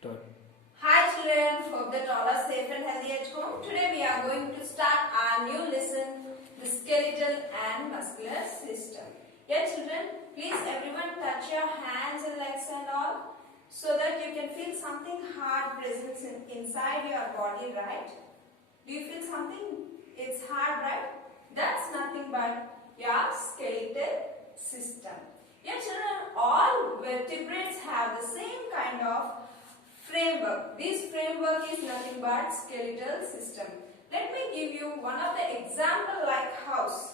Start. Hi children, hope that all are safe and healthy at home. Today we are going to start our new lesson, the skeletal and muscular system. Yeah children, please everyone touch your hands and legs and all so that you can feel something hard presence inside your body, right? Do you feel something? It's hard, right? That's nothing but your skeletal system. Yeah children, all vertebrates have the same kind of framework. This framework is nothing but skeletal system. Let me give you one of the example like house.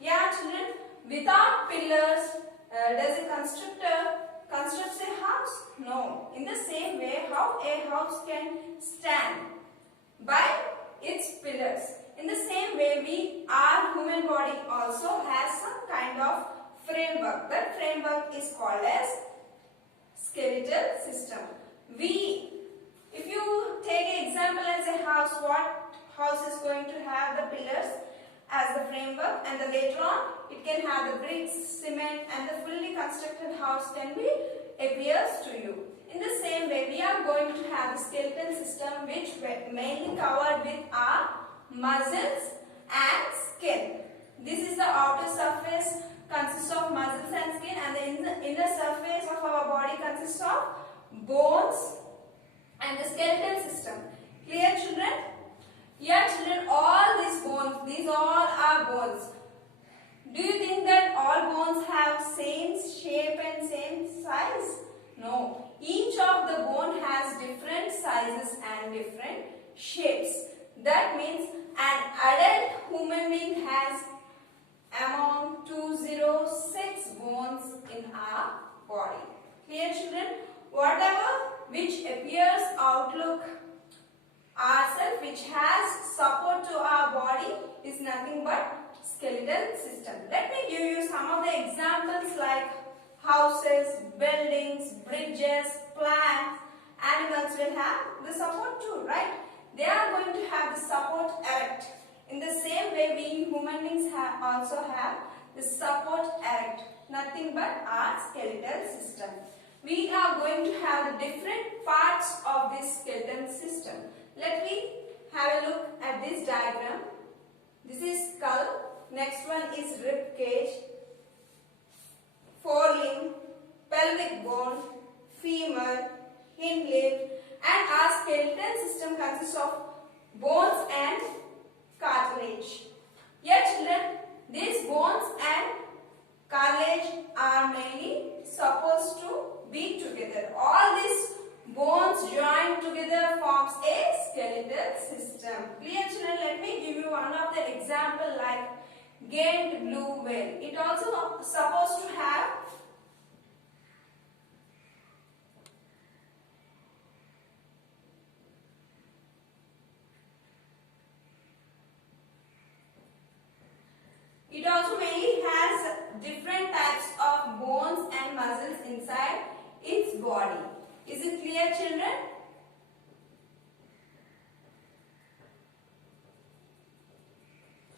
Yeah children, without pillars, does a constructor construct a house? No. In the same way, how a house can stand? By its pillars. In the same way, our human body also has some kind of framework. That framework is called as skeletal system. If you take an example as a house, what house is going to have the pillars as the framework, and then later on it can have the bricks, cement, and the fully constructed house can be appears to you. In the same way, we are going to have the skeletal system which mainly covered with our muscles and skin. This is the outer surface consists of muscles and skin, and the inner surface of our body consists of bones and the skeletal system. Clear children? Yeah children, all these bones, these all are bones. Do you think that all bones have same shape and same size? No. Each of the bone has different sizes and different shapes. That means an adult human being has among 206 bones in our body. Clear children? Whatever which appears outlook ourselves, which has support to our body, is nothing but skeletal system. Let me give you some of the examples like houses, buildings, bridges, plants. Animals will have the support too, right? They are going to have the support erect. In the same way, we human beings also have the support erect, nothing but our skeletal system. We are going to have the different parts of this skeletal system. Let me have a look at this diagram. This is skull. Next one is rib cage, forelimb, pelvic bone, femur, hind limb, and our skeletal system consists of bones and cartilage. Yeah children, these bones and cartilage are mainly supposed to be together. All these bones joined together forms a skeletal system. Clear children? Let me give you one of the example like Ghent blue whale. It also supposed to have It also mainly has different types of bones and muscles inside its body. Is it clear children?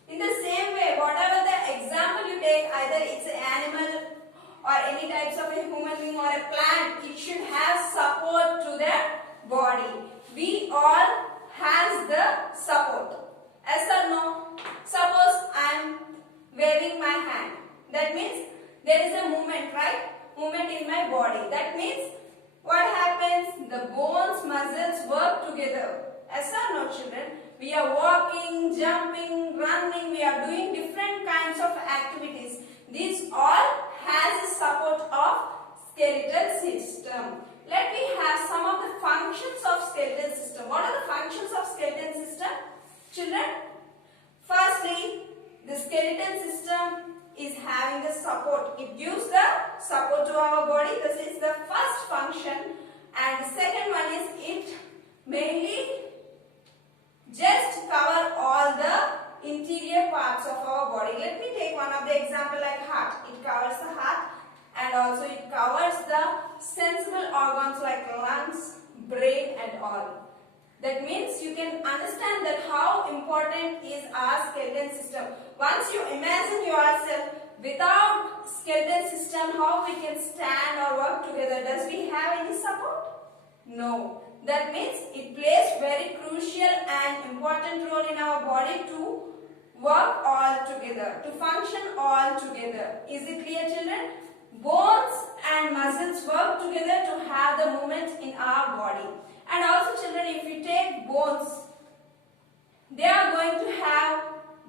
In the same way, whatever the example you take, either it's an animal or any types of a human being or a plant, it should have support to their body. We all has the support. Yes or no? Suppose I am waving my hand. That means there is a movement, right? Movement in my body. That means what happens? The bones, muscles work together. Yes or no children? We are walking, jumping, running. We are doing different kinds of activities. These all has a support of skeletal system. Let me have some of the functions of skeletal system. What are the functions of skeletal system? Children, firstly, the skeletal system is having the support. It gives the support to our body. This is the first function. And the second one is it mainly just cover all the interior parts of our body. Let me take one of the example like heart. It covers the heart and also it covers the sensible organs like lungs, brain and all. That means you can understand that how important is our skeletal system. Once you imagine yourself without skeletal system, how we can stand or work together? Does we have any support? No. That means it plays very crucial and important role in our body to work all together, to function all together. Is it clear, children? Bones and muscles work together to have the movement in our body. And also, children, if you take bones, they are going to have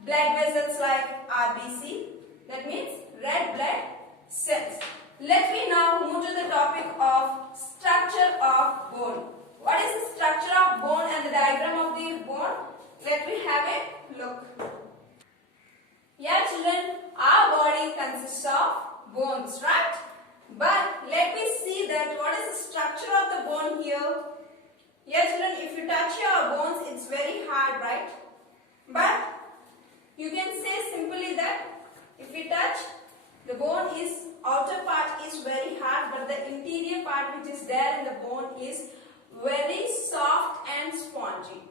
blood vessels like RBC. That means red blood cells. Let me now move to the topic of structure of bone. What is the structure of bone and the diagram of the bone? Let me have a look. Yeah, children, our body consists of bones, right? But let me see that what is the structure of the bone here. Yeah, children, if you touch your bones, it's very hard, right? But you can say simply that if you touch, the bone is, outer part is very hard, but the interior part which is there in the bone is very soft and spongy.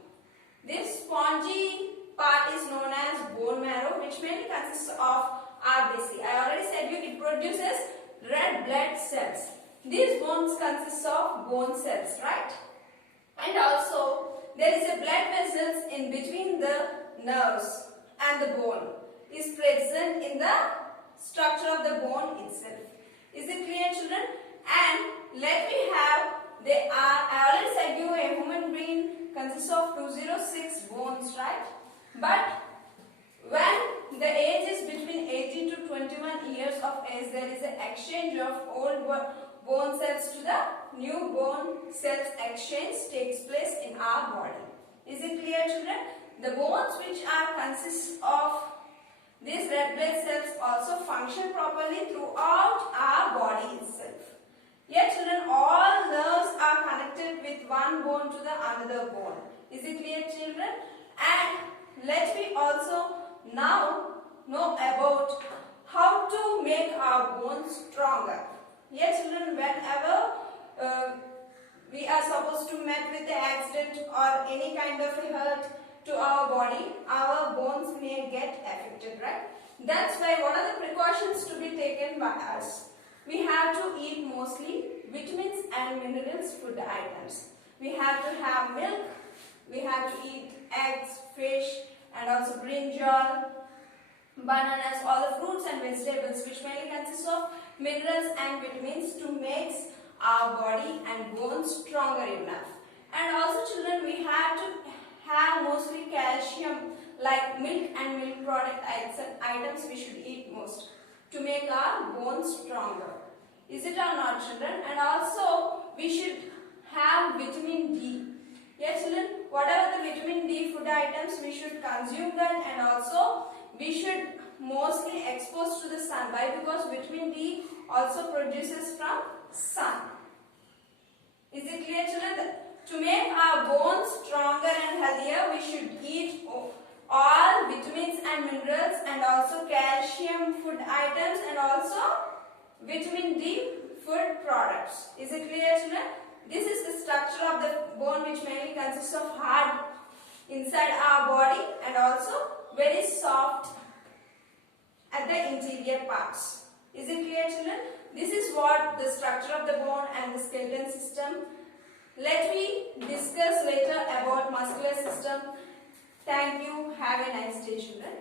This spongy part is known as bone marrow, which mainly consists of RBC. I already said you it produces red blood cells. These bones consist of bone cells, right? And also there is a blood vessels in between the nerves and the bone is present in the structure of the bone itself. Is it clear, children? And let me have, I already said you a human being consists of 206 bones, right? But when the age is between 18 to 21 years of age, there is an exchange of old bone cells to the new bone cells. Exchange takes place in our body. Is it clear, children? The bones which are consist of these red blood cells also function properly throughout our body itself. Yet, children, all nerves are connected with one bone to the another bone. Is it clear, children? And let me also now know about how to make our bones stronger. Yes, children, whenever we are supposed to meet with an accident or any kind of a hurt to our body, our bones may get affected, right? That's why what are the precautions to be taken by us? We have to eat mostly vitamins and minerals food items. We have to have milk, we have to eat eggs, fish, and also brinjal, bananas, all the fruits and vegetables which mainly consist of minerals and vitamins to make our body and bones stronger enough. And also, children, we have to have mostly calcium like milk and milk product items we should eat most to make our bones stronger. Is it or not, children? And also we should have vitamin D. Yes, children, whatever the vitamin D food items we should consume that, and also we should mostly expose to the sun. Why? Because vitamin D also produces from sun. Is it clear, children? To make our bones stronger and healthier, we should eat all vitamins and minerals and also calcium food items and also vitamin D food products. Is it clear, children? This is the structure of the bone which mainly consists of hard inside our body and also very soft at the interior parts. Is it clear, children? This is what the structure of the bone and the skeleton system. Let me discuss later about muscular system. Thank you. Have a nice day, children.